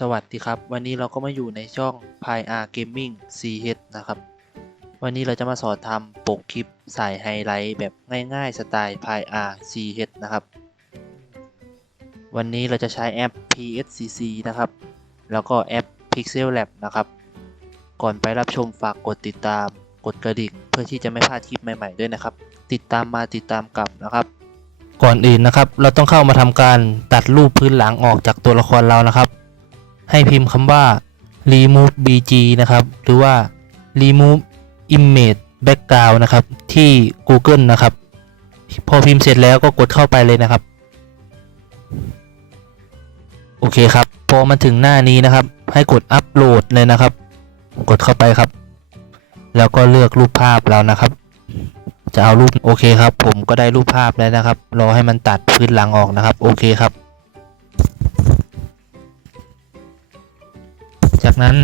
สวัสดีครับ วันนี้เราก็มาอยู่ในช่อง p i R Gaming CH นะครับ วันนี้เราจะมาสอนทำปกคลิปสายไฮไลท์แบบง่ายๆ สไตล์ p i R CH นะครับ วันนี้เราจะใช้แอป PSCC นะครับ แล้วก็แอป Pixel Lab นะครับ ก่อนไปรับชมฝากกดติดตาม กดกระดิ่งเพื่อที่จะไม่พลาดคลิปใหม่ๆด้วยนะครับ ติดตามมาติดตามกลับนะครับ ก่อนอื่นนะครับ เราต้องเข้ามาทำการตัดรูปพื้นหลังออกจากตัวละครเรานะครับ ให้พิมพ์คำว่า remove bg นะครับ หรือว่า remove image background นะครับ ที่ Google นะครับ พอพิมพ์เสร็จแล้วก็กดเข้าไปเลยนะครับ โอเคครับ พอมาถึงหน้านี้นะครับ ให้กดอัปโหลดเลยนะครับ กดเข้าไปครับ แล้วก็เลือกรูปภาพเรานะครับ จะเอารูปโอเคครับ ผมก็ได้รูปภาพแล้วนะครับ รอให้มันตัดพื้นหลังออกนะครับ โอเคครับ จากนั้น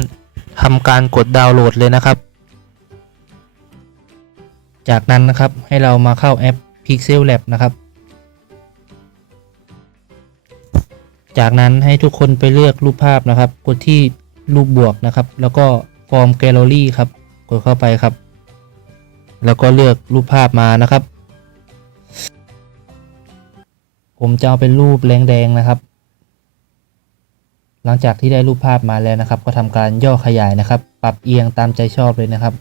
ทำการกดดาวน์โหลดเลยนะครับ จากนั้นนะครับให้เรามาเข้าแอป Pixel Lab นะครับ จากนั้นให้ทุกคนไปเลือกรูปภาพนะครับ กดที่รูปบวกนะครับ แล้วก็ฟอร์มแกลเลอรี่ครับ กดเข้าไปครับ แล้วก็เลือกรูปภาพมานะครับ ผมจะเอาเป็นรูปแรงแดงนะครับ หลังจากที่ได้รูปภาพมาแล้วนะครับ ก็ทำการย่อขยายนะครับ ปรับเอียงตามใจชอบเลยนะครับ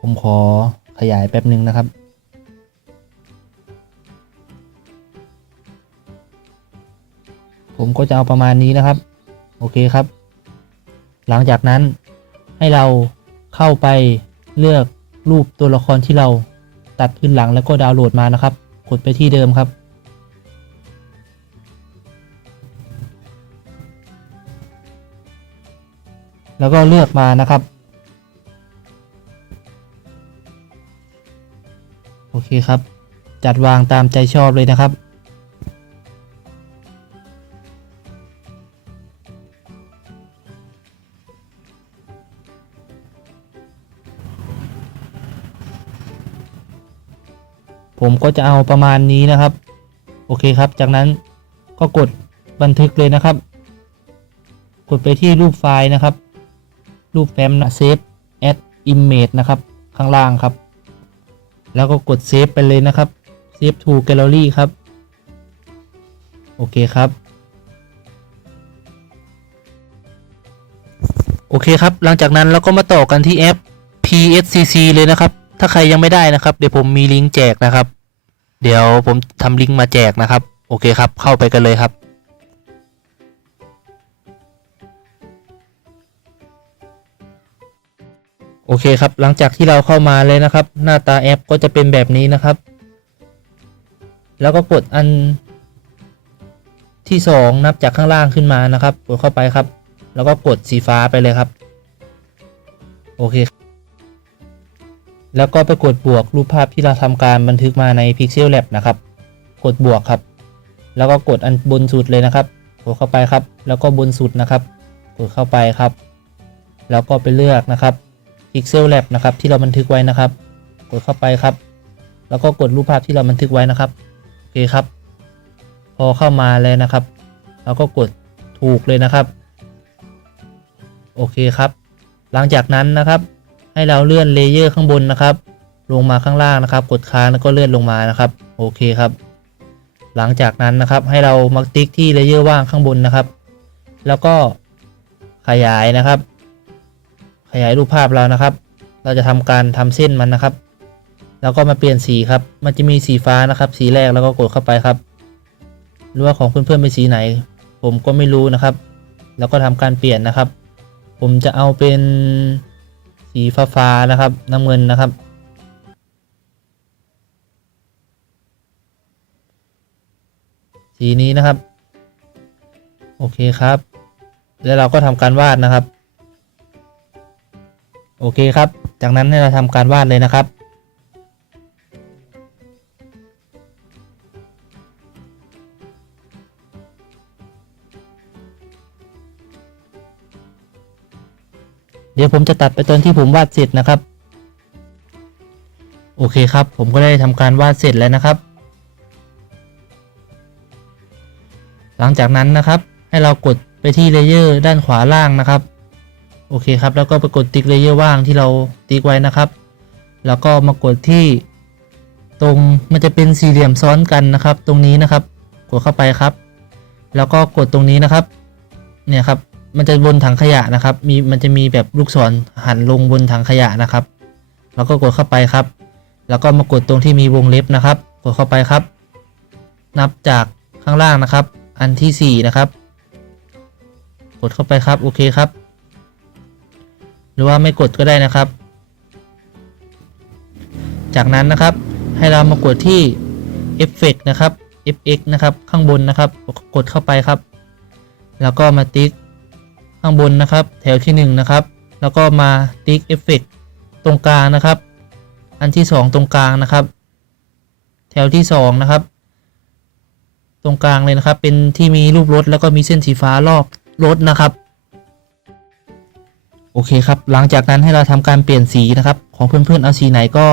ผมขอขยายแป๊บหนึ่งนะครับผมก็จะเอาประมาณนี้นะครับ โอเคครับ หลังจากนั้นให้เราเข้าไปเลือกรูปตัวละครที่เราตัดขึ้นหลังแล้วก็ดาวน์โหลดมานะครับ ดไปที่เดิมครับ แล้วก็เลือกมานะครับ โอเคครับ จัดวางตามใจชอบเลยนะครับ ผมก็จะเอาประมาณนี้นะครับ โอเคครับ จากนั้นก็กดบันทึกเลยนะครับ กดไปที่รูปไฟล์นะครับ รูปแฟ้มนะ save as image นะครับ ข้างล่างครับ แล้วก็กดเซฟไปเลยนะครับ save to gallery ครับ โอเคครับโอเคครับ หลังจากนั้นเราก็มาต่อกันที่แอป PSCC เลยนะครับ ถ้าใครยังไม่ได้นะครับ เดี๋ยวผมมีลิงก์แจกนะครับ เดี๋ยวผมทำลิงก์มาแจกนะครับ โอเคครับ เข้าไปกันเลยครับ โอเคครับ หลังจากที่เราเข้ามาเลยนะครับ หน้าตาแอปก็จะเป็นแบบนี้นะครับ แล้วก็กดอันที่ 2 นับจากข้างล่างขึ้นมานะครับ กดเข้าไปครับ แล้วก็กดสีฟ้าไปเลยครับ โอเค แล้วก็ไปกดบวกรูปภาพที่เราทำการบันทึกมาใน Pixel Lab นะครับ กดบวกครับ แล้วก็กดอันบนสุดเลยนะครับ กดเข้าไปครับ แล้วก็บนสุดนะครับ กดเข้าไปครับ แล้วก็ไปเลือกนะครับ Pixel Lab นะครับที่เราบันทึกไว้นะครับ กดเข้าไปครับ แล้วก็กดรูปภาพที่เราบันทึกไว้นะครับโอเคครับ พอเข้ามาแล้วนะครับแล้วก็กดถูกเลยนะครับ โอเคครับ หลังจากนั้นนะครับ ให้เราเลื่อนเลเยอร์ข้างบนนะครับ ลงมาข้างล่างนะครับ กดค้างแล้วก็เลื่อนลงมานะครับ โอเคครับ หลังจากนั้นนะครับ ให้เรามาติ๊กที่เลเยอร์ว่างข้างบนนะครับ แล้วก็ขยายนะครับ ขยายรูปภาพเรานะครับ เราจะทำการทำเส้นมันนะครับ แล้วก็มาเปลี่ยนสีครับ มันจะมีสีฟ้านะครับ สีแรกแล้วก็กดเข้าไปครับหรือว่าของเพื่อนๆเป็นสีไหน ผมก็ไม่รู้นะครับ แล้วก็ทำการเปลี่ยนนะครับ ผมจะเอาเป็น สีฟ้าๆนะครับ น้ำเงินนะครับ สีนี้นะครับ โอเคครับ แล้วเราก็ทำการวาดนะครับ โอเคครับ จากนั้นให้เราทำการวาดเลยนะครับ เดี๋ยวผมจะตัดไปตอนที่ผมวาดเสร็จนะครับ โอเคครับ ผมก็ได้ทำการวาดเสร็จแล้วนะครับ หลังจากนั้นนะครับ ให้เรากดไปที่เลเยอร์ด้านขวาล่างนะครับ โอเคครับ แล้วก็ไปกดติ๊กเลเยอร์ว่างที่เราติ๊กไว้นะครับ แล้วก็มากดที่ตรงมันจะเป็นสี่เหลี่ยมซ้อนกันนะครับ ตรงนี้นะครับ กดเข้าไปครับ แล้วก็กดตรงนี้นะครับ เนี่ยครับ มันจะบนถังขยะนะครับ มีมันจะมีแบบลูกศรหันลงบนถังขยะนะครับแล้วก็กดเข้าไปครับ แล้วก็มากดตรงที่มีวงเล็บนะครับ กดเข้าไปครับ นับจากข้างล่างนะครับ อันที่ 4 นะครับ กดเข้าไปครับ โอเคครับ หรือว่าไม่กดก็ได้นะครับ จากนั้นนะครับ ให้เรามากดที่เอฟเฟกนะครับ fx นะครับ ข้างบนนะครับ กดเข้าไปครับ แล้วก็มาติ๊ก ข้างบนนะครับ แถวที่1นะครับ แล้วก็มาติ๊กเอฟเฟกตรงกลางนะครับ อันที่ 2 ตรงกลางนะครับ แถวที่ 2 นะครับ ตรงกลางเลยนะครับ เป็นที่มีรูปรถแล้วก็มีเส้นสีฟ้ารอบรถนะครับ โอเคครับ หลังจากนั้นให้เราทำการเปลี่ยนสีนะครับ ของเพื่อนๆเอาสีไหนก็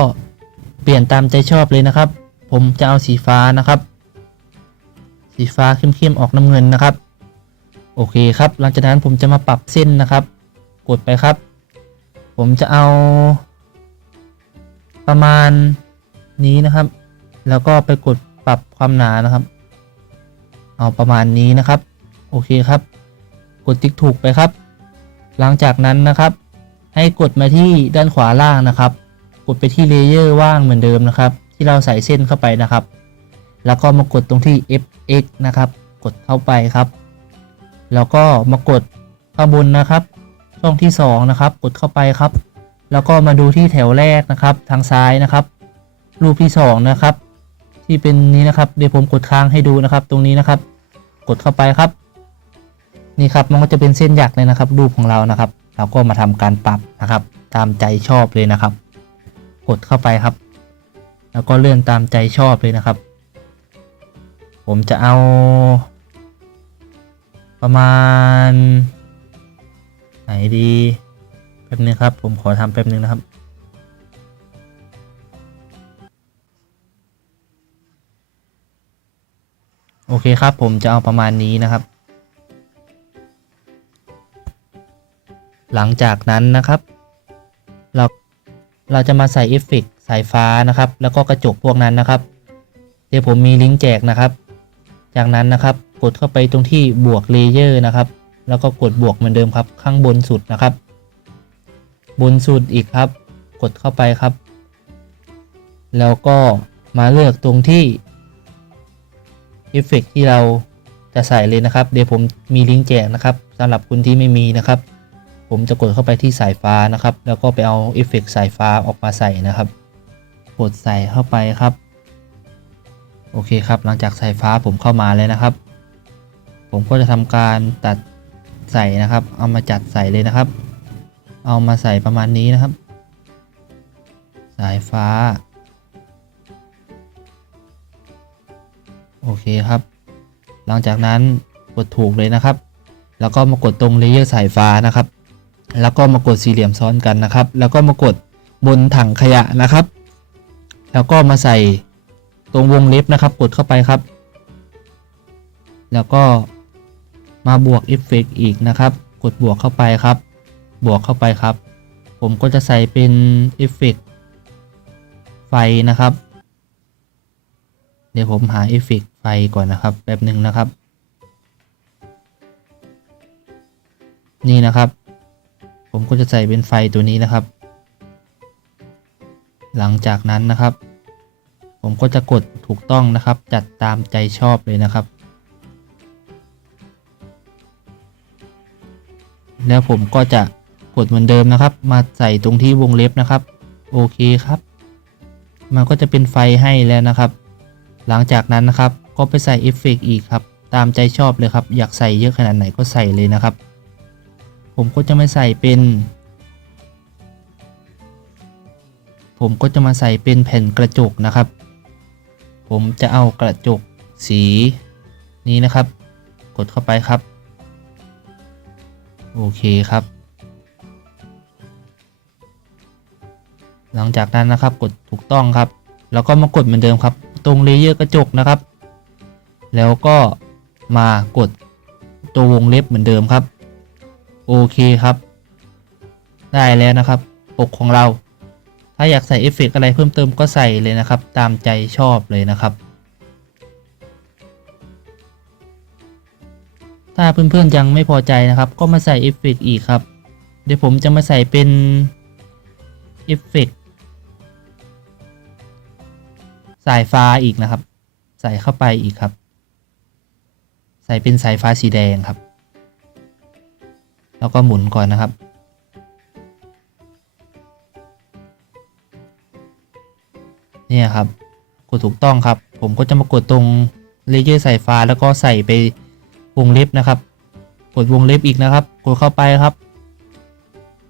เปลี่ยนตามใจชอบเลยนะครับ ผมจะเอาสีฟ้านะครับ สีฟ้าเข้มๆออกน้ำเงินนะครับ โอเคครับ หลังจากนั้นผมจะมาปรับเส้นนะครับ กดไปครับ ผมจะเอา ประมาณนี้นะครับ แล้วก็ไปกดปรับความหนานะครับ เอาประมาณนี้นะครับ โอเคครับ กดติ๊กถูกไปครับ หลังจากนั้นนะครับ ให้กดมาที่ด้านขวาล่างนะครับ กดไปที่เลเยอร์ว่างเหมือนเดิมนะครับ ที่เราใส่เส้นเข้าไปนะครับ แล้วก็มากดตรงที่ fx นะครับ กดเข้าไปครับ แล้วก็มากดข้างบนนะครับ ช่องที่ 2 นะครับ กดเข้าไปครับ แล้วก็มาดูที่แถวแรกนะครับ ทางซ้ายนะครับ รูปที่ 2 นะครับ ที่เป็นนี้นะครับ เดี๋ยวผมกดค้างให้ดูนะครับ ตรงนี้นะครับ กดเข้าไปครับ นี่ครับมันก็จะเป็นเส้นหยักเลยนะครับ รูปของเรานะครับ เราก็มาทำการปรับนะครับ ตามใจชอบเลยนะครับ กดเข้าไปครับ แล้วก็เลื่อนตามใจชอบเลยนะครับ ผมจะเอา ประมาณ ไหนดีแป๊บนึงครับ ผมขอทำแป๊บนึงนะครับ โอเคครับ ผมจะเอาประมาณนี้นะครับ หลังจากนั้นนะครับ เราเราจะมาใส่เอฟเฟกสายฟ้านะครับ แล้วก็กระจกพวกนั้นนะครับ เดี๋ยวผมมีลิงก์แจกนะครับ จากนั้นนะครับ กดเข้าไปตรงที่บวกเลเยอร์นะครับ แล้วก็กดบวกเหมือนเดิมครับ ข้างบนสุดนะครับ บนสุดอีกครับ กดเข้าไปครับ แล้วก็มาเลือกตรงที่เอฟเฟกต์ที่เราจะใส่เลยนะครับ เดี๋ยวผมมีลิงก์แจกนะครับสำหรับคุณที่ไม่มีนะครับ ผมจะกดเข้าไปที่สายฟ้านะครับ แล้วก็ไปเอาเอฟเฟกต์สายฟ้าออกมาใส่นะครับ กดใส่เข้าไปครับ โอเคครับ หลังจากสายฟ้าผมเข้ามาเลยนะครับ ผมก็จะทำการตัดใส่นะครับ เอามาจัดใส่เลยนะครับ เอามาใส่ประมาณนี้นะครับ สายฟ้า โอเคครับ หลังจากนั้นกดถูกเลยนะครับ แล้วก็มากดตรงเลเยอร์สายฟ้านะครับ แล้วก็มากดสี่เหลี่ยมซ้อนกันนะครับ แล้วก็มากดบนถังขยะนะครับ แล้วก็มาใส่ตรงวงเล็บนะครับ กดเข้าไปครับ แล้วก็ มาบวกเอฟเฟกอีกนะครับ กดบวกเข้าไปครับ บวกเข้าไปครับ ผมก็จะใส่เป็นเอฟเฟกไฟนะครับ เดี๋ยวผมหาเอฟเฟกไฟก่อนนะครับแป๊บหนึ่งนะครับ นี่นะครับ ผมก็จะใส่เป็นไฟตัวนี้นะครับ หลังจากนั้นนะครับ ผมก็จะกดถูกต้องนะครับ จัดตามใจชอบเลยนะครับ แล้วผมก็จะกดเหมือนเดิมนะครับ มาใส่ตรงที่วงเล็บนะครับ โอเคครับ มันก็จะเป็นไฟให้แล้วนะครับ หลังจากนั้นนะครับ ก็ไปใส่เอฟเฟกต์อีกครับ ตามใจชอบเลยครับ อยากใส่เยอะขนาดไหนก็ใส่เลยนะครับ ผมก็จะไม่ใส่เป็น ผมก็จะมาใส่เป็นแผ่นกระจกนะครับ ผมจะเอากระจกสีนี้นะครับ กดเข้าไปครับ โอเคครับ หลังจากนั้นนะครับกดถูกต้องครับ แล้วก็มากดเหมือนเดิมครับ ตรงเลเยอร์กระจกนะครับ แล้วก็มากดตัววงเล็บเหมือนเดิมครับ โอเคครับ ได้แล้วนะครับ ปกของเรา ถ้าอยากใส่เอฟเฟกต์อะไรเพิ่มเติมก็ใส่เลยนะครับ ตามใจชอบเลยนะครับ ถ้าเพื่อนๆยังไม่พอใจนะครับ ก็มาใส่เอฟเฟกอีกครับ เดี๋ยวผมจะมาใส่เป็นเอฟเฟกสายฟ้าอีกนะครับ ใส่เข้าไปอีกครับ ใส่เป็นสายฟ้าสีแดงครับ แล้วก็หมุนก่อนนะครับเนี่ยครับ กดถูกต้องครับ ผมก็จะมากดตรงเลเยอร์สายฟ้าแล้วก็ใส่ไป วงเล็บนะครับ กดวงเล็บอีกนะครับ กดเข้าไปครับ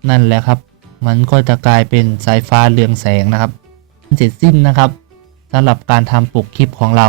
นั่นแหละครับ มันก็จะกลายเป็นสายฟ้าเรืองแสงนะครับ เสร็จสิ้นนะครับสำหรับการทำปกคลิปของเรา